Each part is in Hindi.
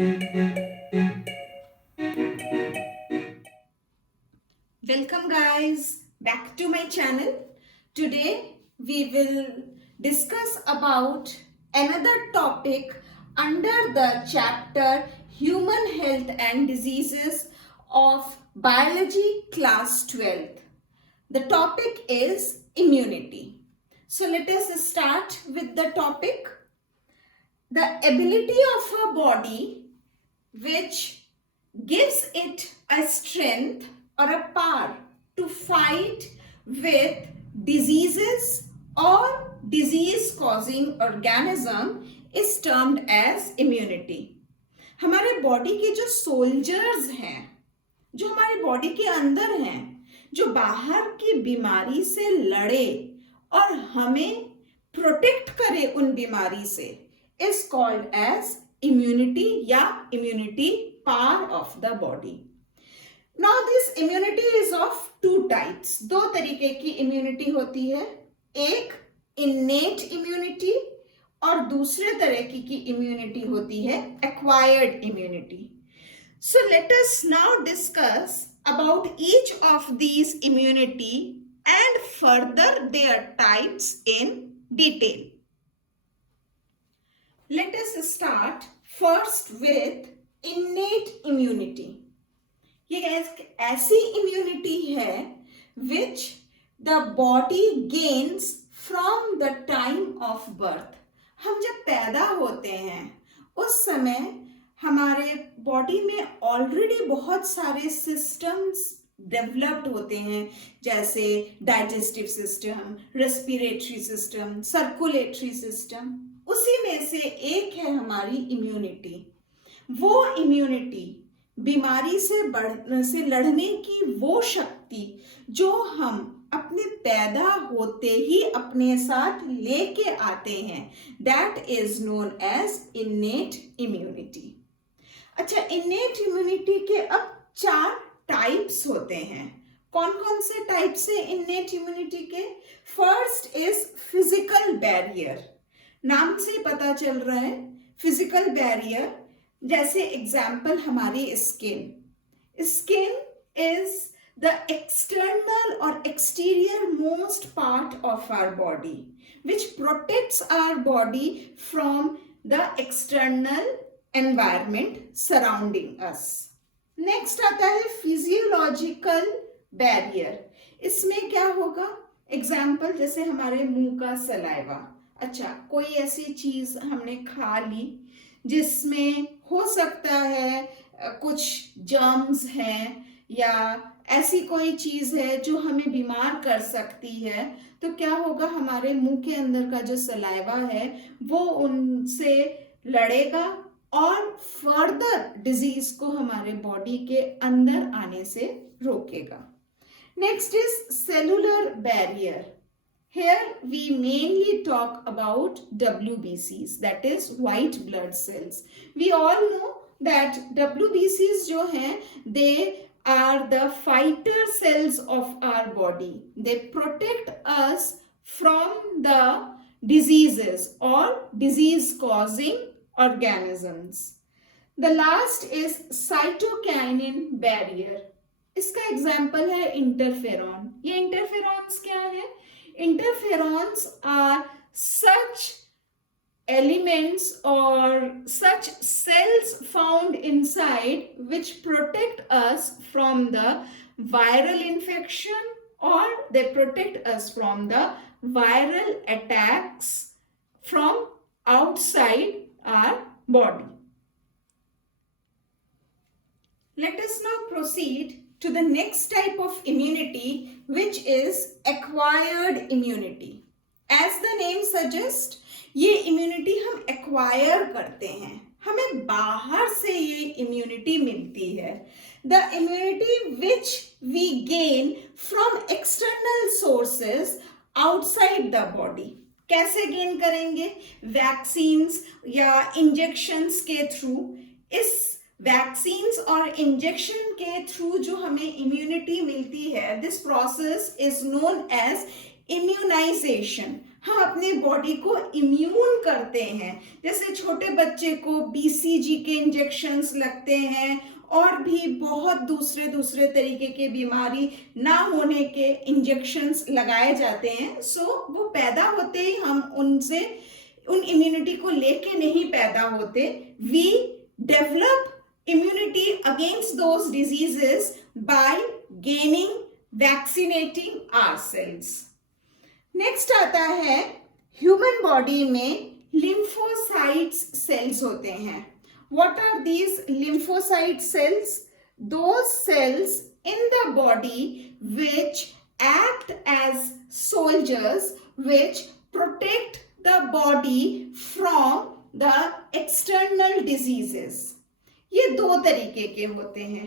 Welcome guys back to my channel. Today we will discuss about another topic under the chapter Human Health and Diseases of Biology class 12th. The topic is immunity. So let us start with the topic. The ability of a body which gives it a strength or a power to fight with diseases or disease causing organism is termed as immunity. हमारे बॉडी के जो सोल्जर्स हैं, जो हमारे बॉडी के अंदर हैं, जो बाहर की बीमारी से लड़े और हमें प्रोटेक्ट करे उन बीमारी से, is called as immunity या immunity power of the body. Now this immunity is of two types. दो तरीके की immunity होती है. एक innate immunity और दूसरे तरह की immunity होती है acquired immunity. So let us now discuss about each of these immunity and further their types in detail. Let us start first with innate immunity. ये ऐसी immunity है which the body gains from the time of birth. हम जब पैदा होते हैं उस समय हमारे बॉडी में ऑलरेडी बहुत सारे सिस्टम्स डेवलप्ड होते हैं, जैसे digestive system, respiratory system, circulatory system. उसी में से एक है हमारी इम्यूनिटी. वो इम्यूनिटी बीमारी से लड़ने की वो शक्ति जो हम अपने पैदा होते ही अपने साथ लेके आते हैं, that is known as innate immunity. अच्छा, इन्नेट इम्यूनिटी के अब 4 टाइप्स होते हैं. कौन कौन से टाइप्स है इन्नेट इम्यूनिटी के? First is physical barrier. नाम से पता चल रहा है फिजिकल बैरियर. जैसे एग्जाम्पल हमारी skin. Skin is the external और exterior most part of our body which protects our body from the external environment surrounding us. Next आता है फिजियोलॉजिकल बैरियर. इसमें क्या होगा? एग्जाम्पल जैसे हमारे मुंह का सलाइवा. अच्छा, कोई ऐसी चीज हमने खा ली जिसमें हो सकता है कुछ जर्म्स हैं या ऐसी कोई चीज है जो हमें बीमार कर सकती है, तो क्या होगा? हमारे मुंह के अंदर का जो सलाइवा है वो उनसे लड़ेगा और फर्दर डिजीज को हमारे बॉडी के अंदर आने से रोकेगा. Next is cellular barrier. Here we mainly talk about WBCs, that is white blood cells. We all know that WBCs जो हैं, they are the fighter cells of our body. They protect us from the diseases or disease causing organisms. The last is cytokinin barrier. इसका एग्जाम्पल है इंटरफेरॉन. ये इंटरफेरॉन्स क्या है? Interferons are such elements or such cells found inside which protect us from the viral infection or they protect us from the viral attacks from outside our body. Let us now proceed to the next type of immunity, which is acquired immunity. As the name suggests, ये immunity हम acquire करते हैं, हमें बाहर से ये immunity मिलती है. The immunity which we gain from external sources outside the body. कैसे गेन करेंगे? वैक्सीन्स या इंजेक्शंस के थ्रू. इस वैक्सीन्स और इंजेक्शन के थ्रू जो हमें इम्यूनिटी मिलती है, this process is known as immunization. हम अपने बॉडी को इम्यून करते हैं। जैसे छोटे बच्चे को बीसीजी के इंजेक्शंस लगते हैं और भी बहुत दूसरे दूसरे तरीके के बीमारी ना होने के इंजेक्शंस लगाए जाते हैं। सो वो पैदा होते ही हम उन इम्यूनिटी को लेके नहीं पैदा होते। We develop immunity against those diseases by gaining vaccinating ourselves. Next आता है ह्यूमन बॉडी में लिम्फोसाइट्स सेल्स होते हैं। What are these lymphocyte cells? Those cells in the body which act as soldiers which protect the body from the external diseases. ये दो तरीके के होते हैं।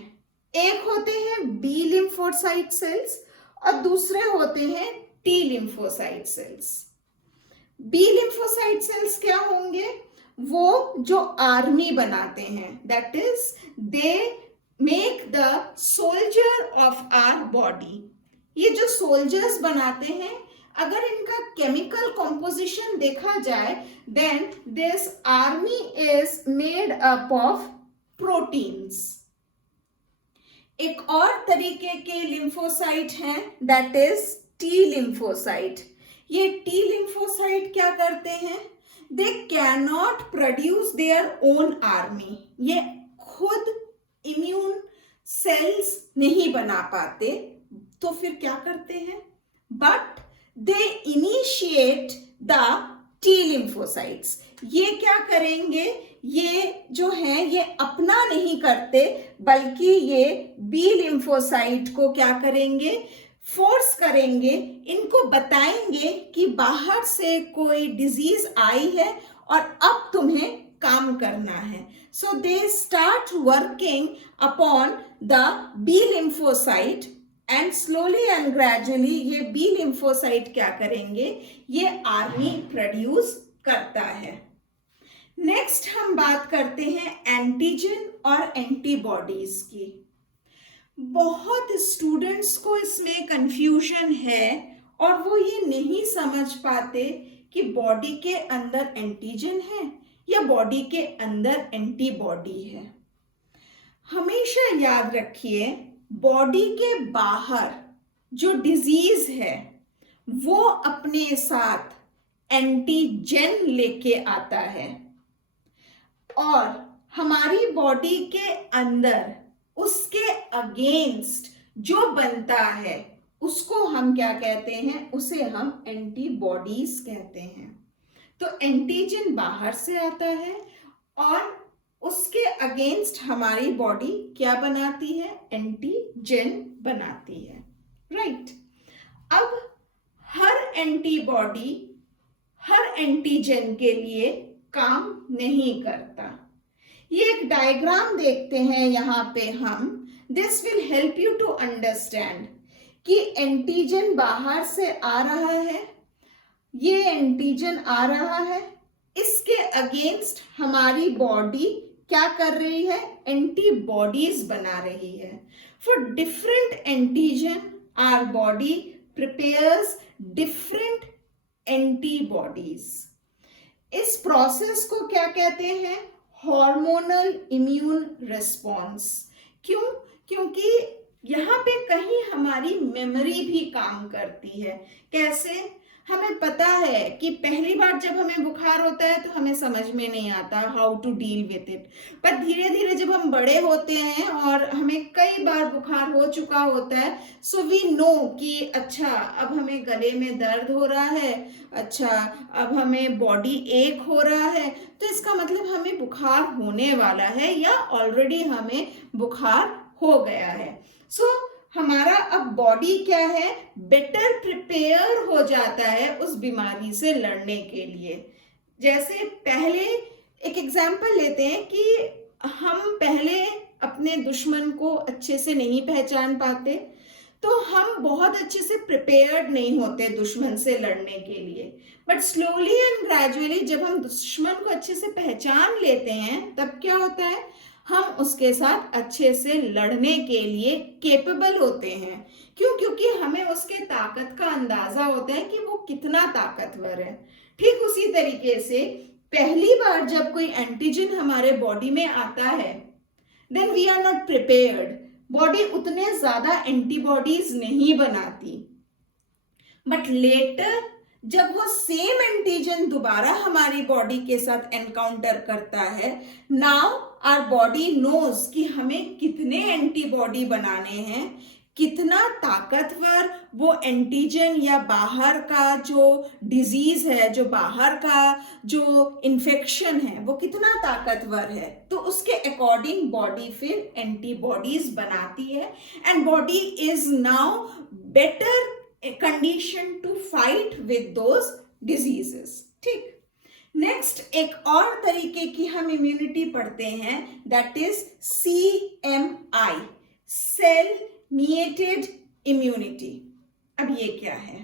एक होते हैं B lymphocyte cells और दूसरे होते हैं T lymphocyte cells. B lymphocyte cells क्या होंगे? वो जो आर्मी बनाते हैं, that is they make the soldier of our body. ये जो सोल्जर्स बनाते हैं, अगर इनका केमिकल कॉम्पोजिशन देखा जाए then this army is made up of proteins. एक और तरीके के लिम्फोसाइट हैं, दैट इज टी लिम्फोसाइट। ये टी लिम्फोसाइट क्या करते हैं? They cannot produce their own army. ये खुद इम्यून सेल्स नहीं बना पाते, तो फिर क्या करते हैं? But they initiate the T lymphocytes. ये क्या करेंगे? ये जो है ये अपना नहीं करते, बल्कि ये B lymphocyte को क्या करेंगे? फोर्स करेंगे, इनको बताएंगे कि बाहर से कोई डिजीज आई है और अब तुम्हें काम करना है। So they start working upon the B lymphocyte and slowly and gradually ये बी लिम्फोसाइट क्या करेंगे? ये आर्मी प्रोड्यूस करता है। नेक्स्ट हम बात करते हैं एंटीजन और एंटीबॉडीज की। बहुत स्टूडेंट्स को इसमें कंफ्यूजन है और वो ये नहीं समझ पाते कि बॉडी के अंदर एंटीजन है या बॉडी के अंदर एंटीबॉडी है। हमेशा याद रखिए, बॉडी के बाहर जो डिजीज है वो अपने साथ एंटीजन लेके आता है और हमारी बॉडी के अंदर उसके अगेंस्ट जो बनता है उसको हम क्या कहते हैं? उसे हम एंटीबॉडीज कहते हैं। तो एंटीजन बाहर से आता है और उसके अगेंस्ट हमारी बॉडी क्या बनाती है? एंटीजन बनाती है, राइट? अब हर एंटीबॉडी हर एंटीजन के लिए काम नहीं करता। ये एक डायग्राम देखते हैं यहाँ पे हम। This will help you to understand कि एंटीजन बाहर से आ रहा है, ये एंटीजन आ रहा है, इसके अगेंस्ट हमारी बॉडी क्या कर रही है? एंटीबॉडीज बना रही है। For different antigen our body prepares different antibodies. इस प्रोसेस को क्या कहते हैं? Hormonal immune response. क्यों? क्योंकि यहाँ पे कहीं हमारी मेमोरी भी काम करती है। कैसे? हमें पता है कि पहली बार जब हमें बुखार होता है तो हमें समझ में नहीं आता how to deal with it, पर धीरे धीरे जब हम बड़े होते हैं और हमें कई बार बुखार हो चुका होता है, सो वी नो कि अच्छा अब हमें गले में दर्द हो रहा है, अच्छा अब हमें बॉडी एक हो रहा है, तो इसका मतलब हमें बुखार होने वाला है या ऑलरेडी हमें बुखार हो गया है। सो हमारा अब बॉडी क्या है? बेटर प्रिपेयर हो जाता है उस बीमारी से लड़ने के लिए। जैसे पहले एक एग्जांपल लेते हैं कि हम पहले अपने दुश्मन को अच्छे से नहीं पहचान पाते, तो हम बहुत अच्छे से प्रिपेयर्ड नहीं होते दुश्मन से लड़ने के लिए। बट स्लोली एंड ग्रेजुअली जब हम दुश्मन को अच्छे से पहचान लेते हैं, तब क्या होता है? हम उसके साथ अच्छे से लड़ने के लिए केपेबल होते हैं। क्यों? क्योंकि हमें उसके ताकत का अंदाजा होता है कि वो कितना ताकतवर है। ठीक उसी तरीके से पहली बार जब कोई एंटीजन हमारे बॉडी में आता है, then we are not prepared. Body उतने ज्यादा एंटीबॉडीज नहीं बनाती, बट लेटर जब वो सेम एंटीजन दोबारा हमारी बॉडी के साथ एनकाउंटर करता है, नाउ आवर बॉडी नोज कि हमें कितने एंटीबॉडी बनाने हैं, कितना ताकतवर वो एंटीजन या बाहर का जो डिजीज है, जो बाहर का जो इन्फेक्शन है, वो कितना ताकतवर है। तो उसके अकॉर्डिंग बॉडी फिर एंटीबॉडीज बनाती है and body is now better condition to fight with those diseases. ठीक, नेक्स्ट एक और तरीके की हम इम्यूनिटी पढ़ते हैं, that is CMI, cell mediated immunity. अब ये क्या है?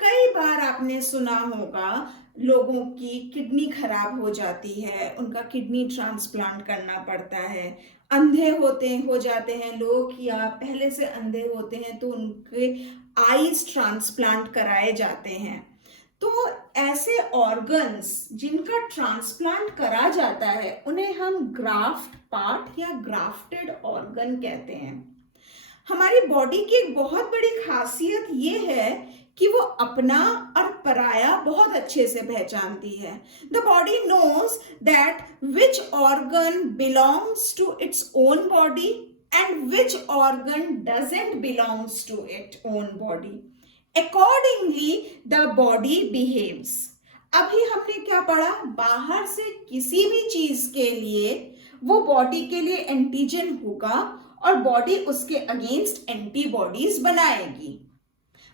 कई बार आपने सुना होगा लोगों की किडनी खराब हो जाती है, उनका किडनी ट्रांसप्लांट करना पड़ता है, अंधे हो जाते हैं लोग या पहले से अंधे होते हैं तो उनके आईज ट्रांसप्लांट कराए जाते हैं। तो ऐसे ऑर्गन्स जिनका ट्रांसप्लांट करा जाता है उन्हें हम ग्राफ्ट पार्ट या ग्राफ्टेड ऑर्गन कहते हैं। हमारी बॉडी की एक बहुत बड़ी खासियत ये है कि वो अपना और पराया बहुत अच्छे से पहचानती है। The body knows that which organ belongs to its own body and which organ doesn't belongs to it own body. Accordingly the body behaves. अभी हमने क्या पढ़ा? बाहर से किसी भी चीज के लिए वो बॉडी के लिए एंटीजन होगा और बॉडी उसके अगेंस्ट एंटीबॉडीज बनाएगी।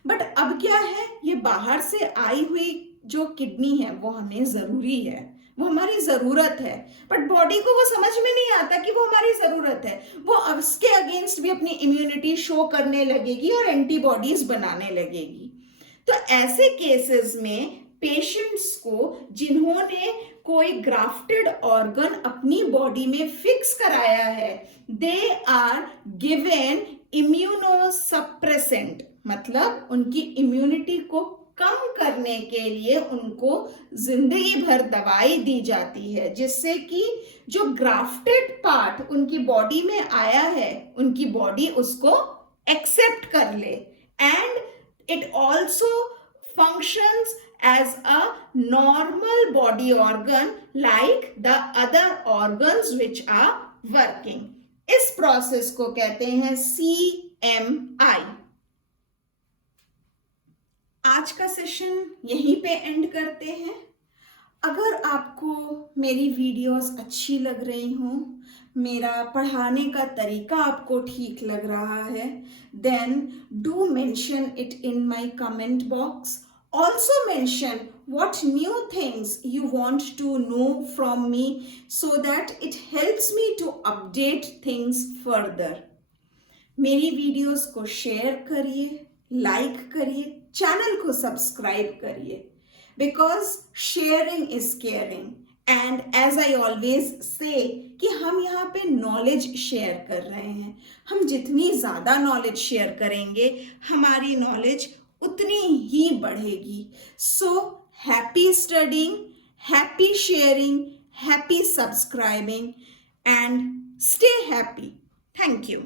बट अब क्या है, ये बाहर से आई हुई जो किडनी है वो हमें जरूरी है, वो हमारी जरूरत है, बट बॉडी को वो समझ में नहीं आता कि वो हमारी जरूरत है। वो अब उसके अगेंस्ट भी अपनी इम्यूनिटी शो करने लगेगी और एंटीबॉडीज बनाने लगेगी। तो ऐसे केसेस में पेशेंट्स को जिन्होंने कोई ग्राफ्टेड ऑर्गन अपनी बॉडी में फिक्स कराया है, दे आर गिवन इम्यूनोसप्रेसेंट, मतलब उनकी इम्यूनिटी को कम करने के लिए उनको जिंदगी भर दवाई दी जाती है, जिससे कि जो ग्राफ्टेड पार्ट उनकी बॉडी में आया है उनकी बॉडी उसको एक्सेप्ट कर ले and it also functions as a normal body organ like the other organs which are working. इस प्रोसेस को कहते हैं CMI। आज का सेशन यहीं पे एंड करते हैं। अगर आपको मेरी वीडियोस अच्छी लग रही हो, मेरा पढ़ाने का तरीका आपको ठीक लग रहा है, then do mention it in my comment box. Also mention what new things you want to know from me so that it helps me to update things further. मेरी वीडियोस को शेयर करिए, लाइक करिए, चैनल को सब्सक्राइब करिए, because sharing is caring. And as I always say कि हम यहाँ पे नॉलेज शेयर कर रहे हैं। हम जितनी ज़्यादा नॉलेज शेयर करेंगे हमारी नॉलेज उतनी ही बढ़ेगी। So happy studying, happy sharing, happy subscribing and stay happy. Thank you.